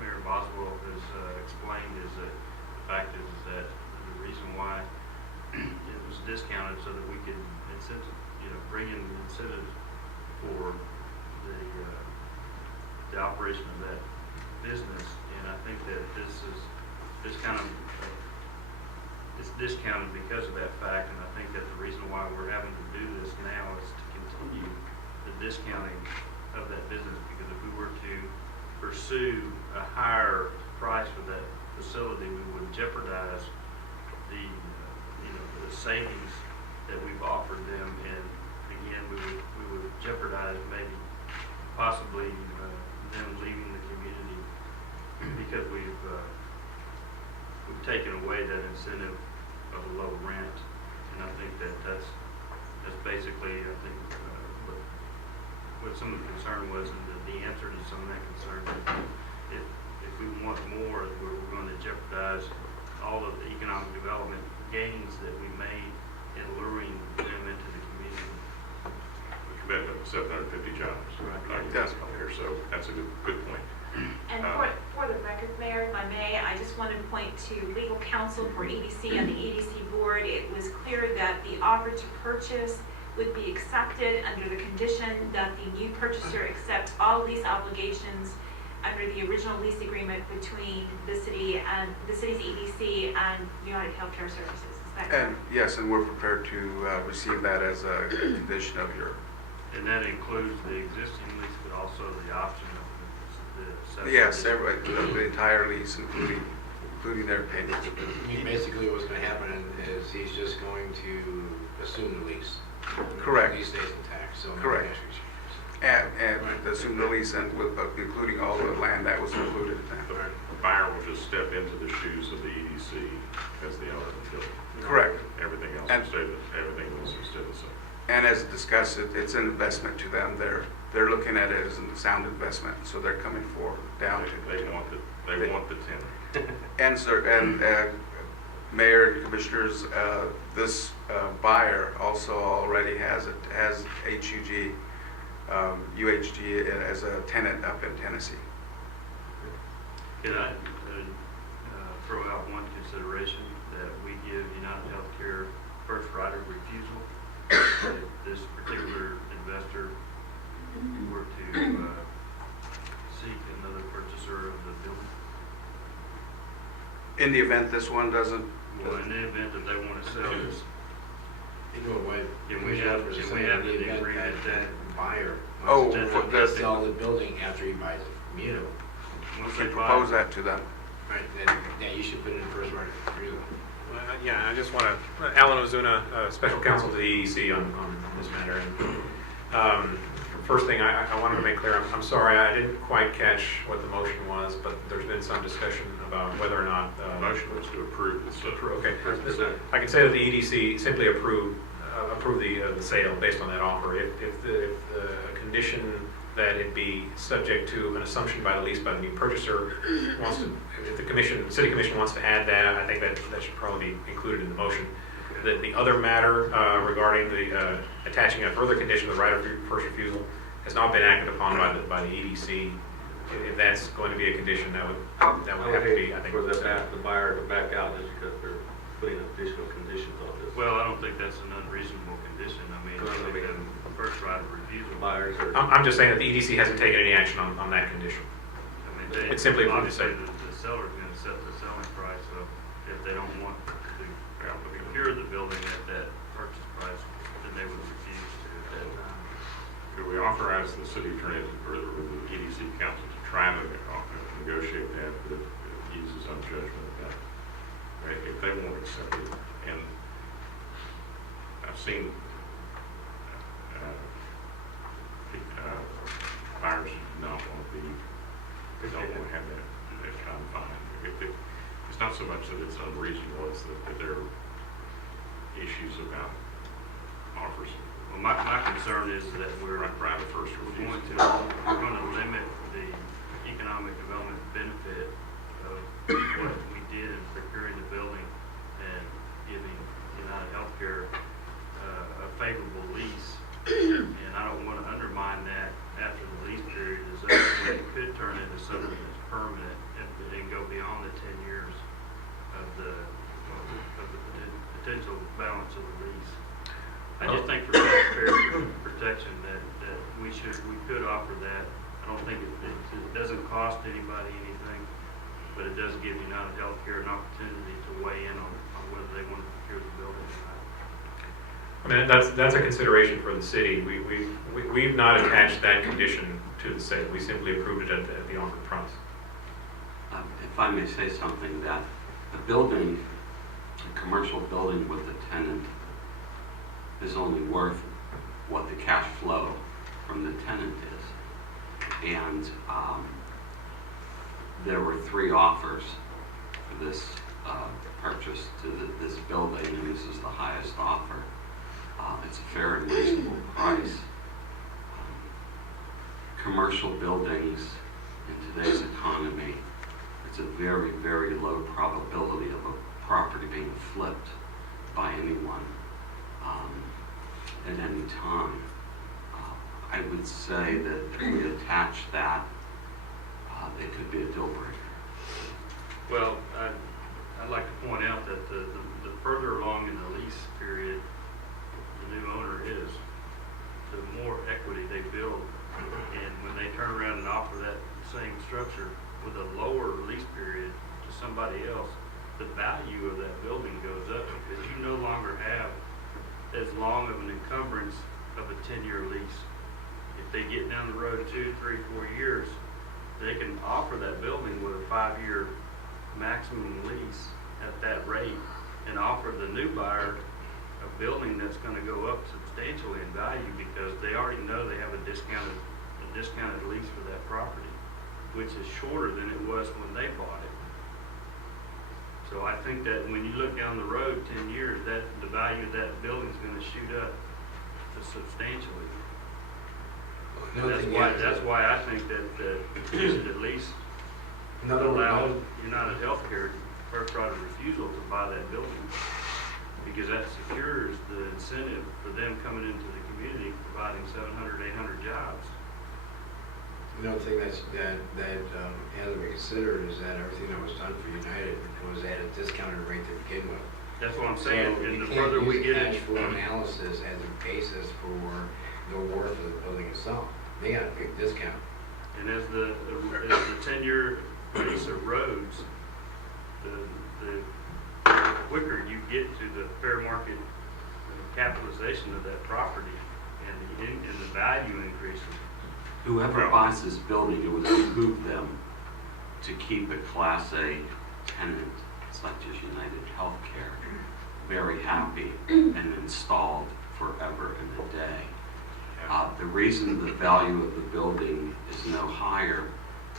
Mayor Boswell has explained is that the fact is that the reason why it was discounted so that we could bring in incentives for the operation of that business, and I think that this kind of it's discounted because of that fact, and I think that the reason why we're having to do this now is to continue the discounting of that business, because if we were to pursue a higher price for that facility, we would jeopardize the savings that we've offered them, and again, we would jeopardize maybe possibly them leaving the community because we've taken away that incentive of a low rent, and I think that's basically, I think, what some of the concern was, and the answer to some of that concern. If we want more, we're going to jeopardize all of the economic development gains that we made in luring them into the community. The commitment of 750 jobs. Right. Yes. Here, so that's a good point. And for the record, Mayor, if I may, I just want to point to legal counsel for EDC and the EDC board. It was clear that the offer to purchase would be accepted under the condition that the new purchaser accept all lease obligations under the original lease agreement between the city and the city's EDC and United Healthcare Services. Is that correct? And yes, and we're prepared to receive that as a condition of your. And that includes the existing lease, but also the option of the Yes, the entire lease, including their payments. I mean, basically what's going to happen is he's just going to assume the lease. Correct. The lease stays intact, so. no Correct. cash exchanges. And assume the lease and with, including all the land that was included in that. The buyer will just step into the shoes of the EDC as the owner of the building. Correct. Everything else And- will stay the same. And as discussed, it's an investment to them. They're looking at it as a sound investment, so they're coming for down. They want the tenant. And sir, and Mayor and Commissioners, this buyer also already has UHG as a tenant up in Tennessee. Can I throw out one consideration that we give United Healthcare first right of refusal if this particular investor were to seek another purchaser of the building? In the event this one doesn't, Well, in the event that they want to sell this, You know what? Can we have the an agreement that buyer Oh, wants for to the- sell the building after he buys it from you? once we they propose buy, that to them. Right, then you should put it in first right of refusal. Yeah, I just want to, Alan Ozuna, Special Counsel to the EDC on this matter. And, first thing, I wanted to make clear, I'm sorry, I didn't quite catch what the motion was, but there's been some discussion about whether or not. The motion was to approve the sale. Okay, I can say that the EDC simply approved the sale based on that offer. If the condition that it be subject to an assumption by the lease by the new purchaser wants to, if the city commission wants to add that, I think that should probably be included in the motion. The other matter regarding the attaching a further condition of the right of first refusal has not been acted upon by the EDC. If that's going to be a condition, that would have to be, I think. For the buyer to back out just because they're putting additional conditions on this. well, I don't think that's an unreasonable condition. I mean, they have first right of refusal. Buyers are. I'm just saying that the EDC hasn't taken any action on that condition. I mean, It's simply approved. obviously the seller's going to set the selling price, so if they don't want to procure the building at that purchase price, then they would refuse to at that time. Do we authorize the city attorney or the EDC council to try to negotiate that, but use his own judgment of that? Right? If they won't accept it, and I've seen buyers do not want to they don't want to have that confine. It's not so much that it's unreasonable, it's that there are issues about offers. Well, my concern is that we're Right of first going refusal. to limit the economic development benefit of what we did in procuring the building and giving United Healthcare a favorable lease. And I don't want to undermine that after the lease period is up. It could turn into something that's permanent and go beyond the 10 years of the potential balance of the lease. I just think for taxpayer protection that we could offer that. I don't think it doesn't cost anybody anything, but it does give United Healthcare an opportunity to weigh in on whether they want to procure the building or not. I mean, that's a consideration for the city. We've not attached that condition to the sale. We simply approved it at the offered price. If I may say something, that the building, a commercial building with a tenant, is only worth what the cash flow from the tenant is. And there were 3 offers for this purchase to this building, and this is the highest offer. It's a fair and reasonable price. Commercial buildings in today's economy, it's a very, very low probability of a property being flipped by anyone at any time. I would say that if we attach that, it could be a deal breaker. Well, I'd like to point out that the further along in the lease period the new owner is, the more equity they build. And when they turn around and offer that same structure with a lower lease period to somebody else, the value of that building goes up because you no longer have as long of an encumbrance of a 10-year lease. If they get down the road 2, 3, 4 years, they can offer that building with a 5-year maximum lease at that rate and offer the new buyer a building that's gonna go up substantially in value because they already know they have a discounted lease for that property, which is shorter than it was when they bought it. So I think that when you look down the road 10 years, that the value of that building is gonna shoot up substantially. And that's why I think that you should at least allow United Healthcare first right of refusal to buy that building, because that secures the incentive for them coming into the community, providing 700, 800 jobs. Another thing that has to be considered is that everything that was done for United was at a discounted rate to begin with. That's what I'm saying. So And the you further can't we use get cash into flow analysis as a basis for the worth of the building itself. They got a big discount. And as the 10-year lease erodes, the quicker you get to the fair market capitalization of that property and the value increases. Whoever buys this building, it would behoove them to keep a Class A tenant such as United Healthcare very happy and installed forever and a day. The reason the value of the building is no higher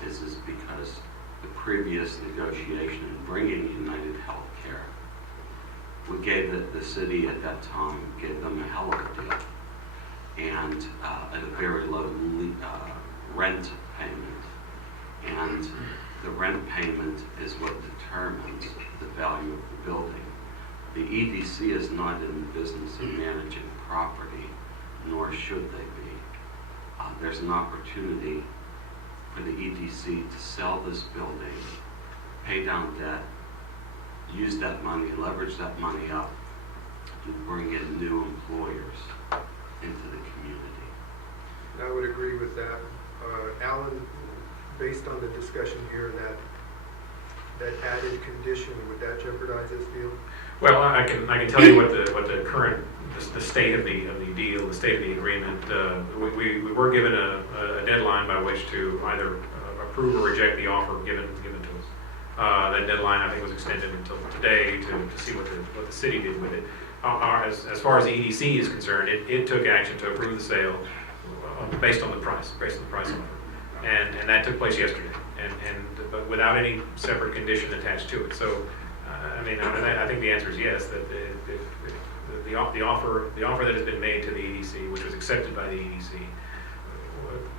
is because the previous negotiation in bringing United Healthcare, we gave the city at that time, gave them a hell of a deal, and at a very low rent payment. And the rent payment is what determines the value of the building. The EDC is not in the business of managing property, nor should they be. There's an opportunity for the EDC to sell this building, pay down debt, use that money, leverage that money up to bring in new employers into the community. I would agree with that. Alan, based on the discussion here, that added condition, would that jeopardize this deal? Well, I can tell you what the current the state of the deal, the state of the agreement. We were given a deadline by which to either approve or reject the offer given to us. That deadline, I think, was extended until today to see what the city did with it. As far as the EDC is concerned, it took action to approve the sale based on the price offer, and that took place yesterday, but without any separate condition attached to it. So, I think the answer is yes. That the offer that has been made to the EDC, which was accepted by the EDC,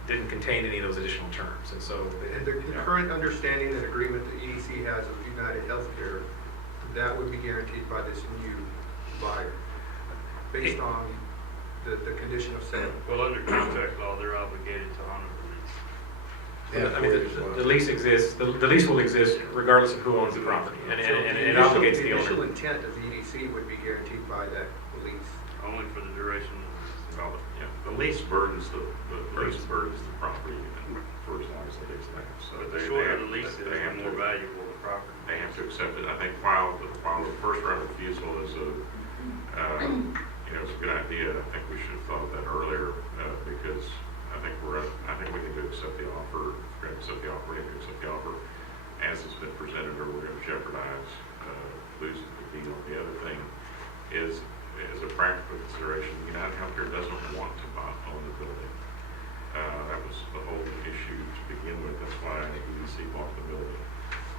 didn't contain any of those additional terms, and so. And the current understanding and agreement the EDC has with United Healthcare, that would be guaranteed by this new buyer, based on the condition of sale. Well, under contract law, they're obligated to honor the lease. Yeah, the lease exists. The lease will exist regardless of who owns the property, and it obligates the owner. The initial intent of the EDC would be guaranteed by that lease. Only for the duration of the lease. Well, the lease burdens the property for as long as the lease lasts. So But the shorter the lease is, the more valuable the property. They have to accept it. I think while the first right of refusal is it's a good idea. I think we should have thought of that earlier because I think we need to accept the offer. We're going to accept the offer. We have to accept the offer as it's been presented, or we're going to jeopardize losing the deal. The other thing is, as a practical consideration, United Healthcare doesn't want to own the building. That was the whole issue to begin with. That's why EDC bought the building.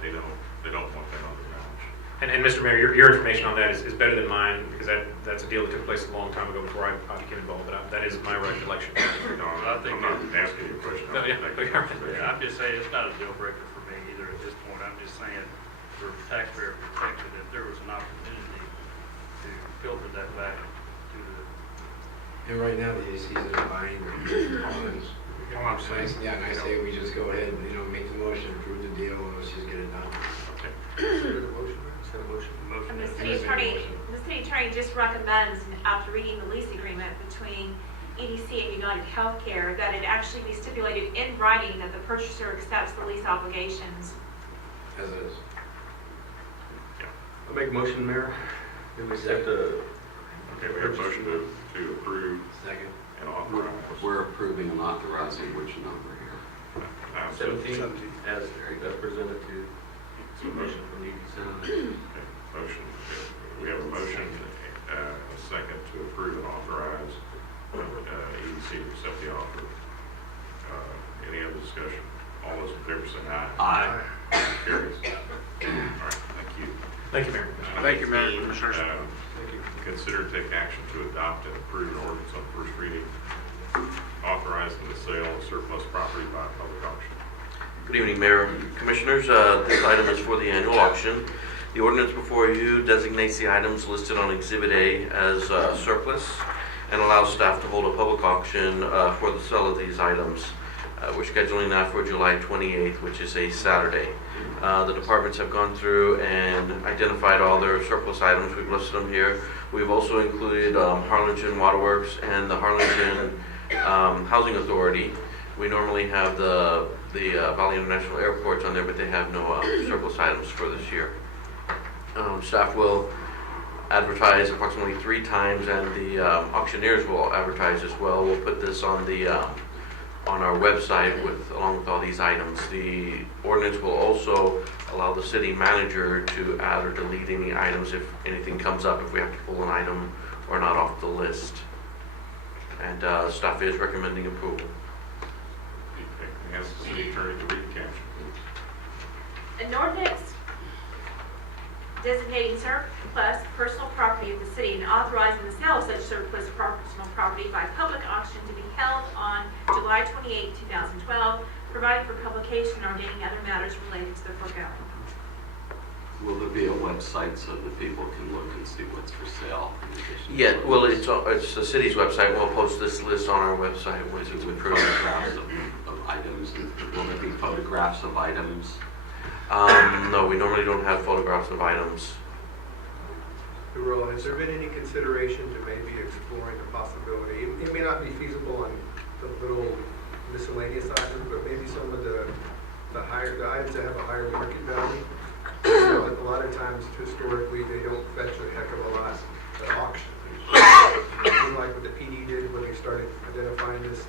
They don't want that on their balance sheet. And Mr. Mayor, your information on that is better than mine, because that's a deal that took place a long time ago before I became involved, but that is my recollection. No, I'm not asking you a question. I'm just saying it's not a deal breaker for me either at this point. I'm just saying for taxpayer protection, if there was an opportunity to filter that back to the. And right now, the EDCs are buying bonds. All I'm saying, Yeah, and I say we just go ahead and, make the motion, approve the deal, and let's just get it done. okay. Consider the motion. And the city attorney just recommends, after reading the lease agreement between EDC and United Healthcare, that it actually be stipulated in writing that the purchaser accepts the lease obligations. As it is. I'll make a motion, Mayor. Then we accept the. Okay, we have a motion to approve. Second. And authorize. We're approving and authorizing which number here? 17, as presented to submission from the EDC. Okay, motion. We have a motion, a second. discussion? All those in favor say aye. Aye. Motion carries. All right, thank you. Thank you, Mayor. Thank you, Mayor, Commissioners. Consider to take action to adopt and approve an ordinance on first reading authorizing the sale of surplus property by public auction. Good evening, Mayor and Commissioners. This item is for the annual auction. The ordinance before you designates the items listed on Exhibit A as surplus and allows staff to hold a public auction for the sale of these items. We're scheduling that for July 28th, which is a Saturday. The departments have gone through and identified all their surplus items. We've listed them here. We've also included Harlingen Waterworks and the Harlingen Housing Authority. We normally have the Valley International Airports on there, but they have no surplus items for this year. Staff will advertise approximately 3 times, and the auctioneers will advertise as well. We'll put this on the on our website along with all these items. The ordinance will also allow the city manager to add or delete any items if anything comes up, if we have to pull an item or not off the list. And staff is recommending approval. Ask the city attorney to read the caption. An ordinance designating surplus personal property of the city and authorizing the sale of such surplus personal property by public auction to be held on July 28, 2012, providing for publication or any other matters related to the foregoing. Will there be a website so that people can look and see what's for sale? Yeah, well, it's the city's website. We'll post this list on our website once it's With approved. photographs of items, will there be photographs of items? No, we normally don't have photographs of items. Earl, has there been any consideration to maybe exploring the possibility? It may not be feasible on the little miscellaneous items, but maybe some of the items that have a higher market value. You know, a lot of times historically they don't fetch a heck of a lot at auction. Like what the PD did when they started identifying this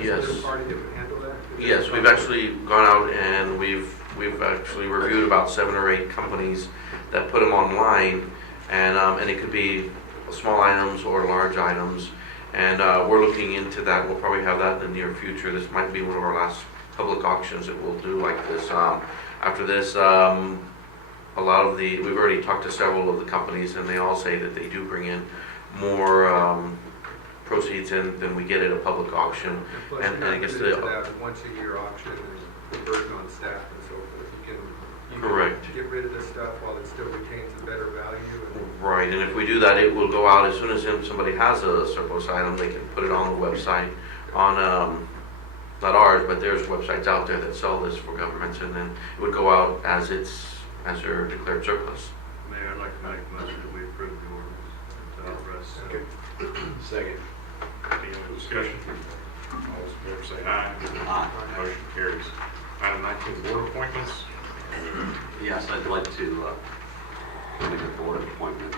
Yes. party that would handle that. Yes, we've actually gone out and we've actually reviewed about 7 or 8 companies that put them online, and it could be small items or large items, and we're looking into that. We'll probably have that in the near future. This might be one of our last public auctions that we'll do like this. After this, we've already talked to several of the companies, and they all say that they do bring in more proceeds than we get at a public auction. Plus, And I guess that once a year auction and the burden on staff and so forth. You Correct. can get rid of this stuff while it still retains a better value. Right, and if we do that, it will go out as soon as somebody has a surplus item. They can put it on the website, on not ours, but there's websites out there that sell this for governments, and then it would go out as they're declared surplus. Mayor, I'd like to make a motion that we approve the ordinance to authorize. Second. Any other discussion? All those in favor say aye. Aye. Motion carries. Item 19, board appointments. Yes, I'd like to make a board appointment.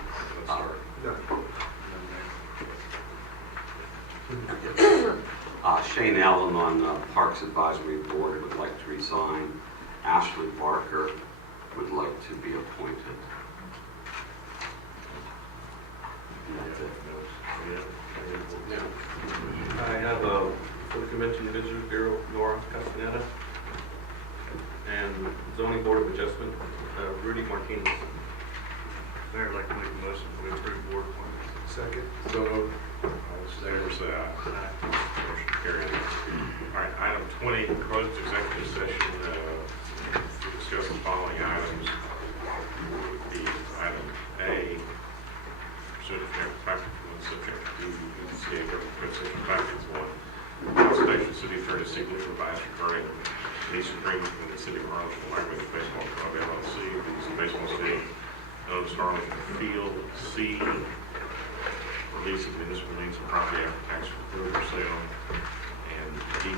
Shane Allen on Parks Advisory Board would like to resign. Ashley Barker would like to be appointed. And that's it. I have for the Convention and Visitors Bureau, Nora Castaneda, and Zoning Board of Adjustment, Rudy Martinez. Mayor, I'd like to make a motion that we approve board appointments. Second. So moved. All those in favor say aye. Motion carries. All right, item 20, closed executive session to discuss the following items. The item A, pursuant to practice one subject to UCA government code section 561. Consultation city attorney signature advice regarding lease agreement between the city of Harlingen and Harlingen Baseball Club LLC, the use of baseball stadium, known as Harlingen Field. C, release of municipal liens and property after tax for sale. And D,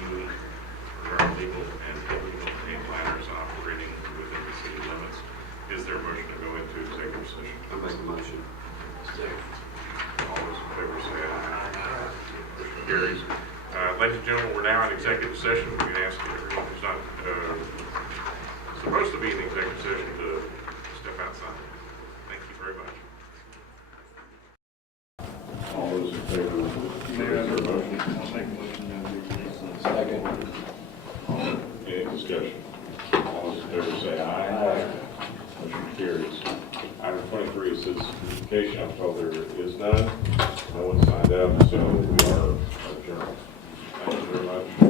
regarding legal and illegal name planners operating within the city limits. Is there a motion to go into executive session? I make a motion. All those in favor say aye. Motion carries. Ladies and gentlemen, we're now in executive session. We ask everyone who's not supposed to be in executive session to step outside. Thank you very much. All those in favor, is there a motion? I'll make a motion that we release this. Second. 23 is citizen communication. I'm told there is none. No one signed up, so we are adjourned. Thank you very much.